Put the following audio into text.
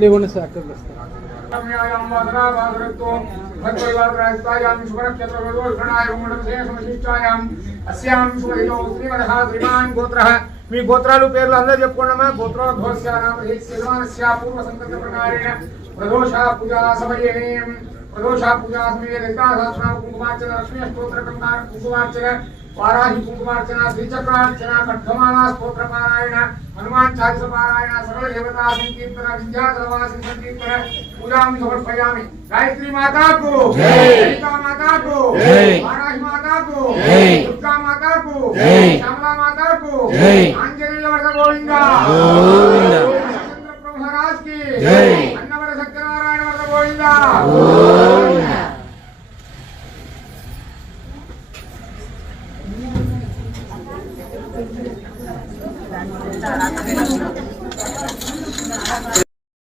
ఇట్లా ఇవ్వండి సార్ అక్కడ మీ గోత్రాలు పేర్లు అందరూ చెప్పుకోండమ్మా. గోత్రోద్భవస్య పూర్వ సంకల్ప ప్రకారేణ ప్రదోష పూజా సమయే కుంకుమార్చన లక్ష్మీ స్తోత్ర కుంకుమార్చన వారాహి కుంకుమార్చన శ్రీచక్రార్చన ఖడ్గమాలా స్తోత్ర పారాయణ హనుమాన్ చాలీస పారాయణ సకల దేవతా సంకీర్తన విద్యాధరవాసి సంకీర్తన పూజాం సమర్పయామి. గాయత్రి మాతాకు జై, లలితా మాతాకు జై, వారాహి మాతాకు జై, దుర్గా మాతాకు జై, శ్యామలా మాతాకు జై, ఆంజనేయ వరద గోవింద గోవింద, చంద్ర బ్రహ్మరాజ్ కి జై, అన్నవర సత్యనారాయణ వరద గోవింద.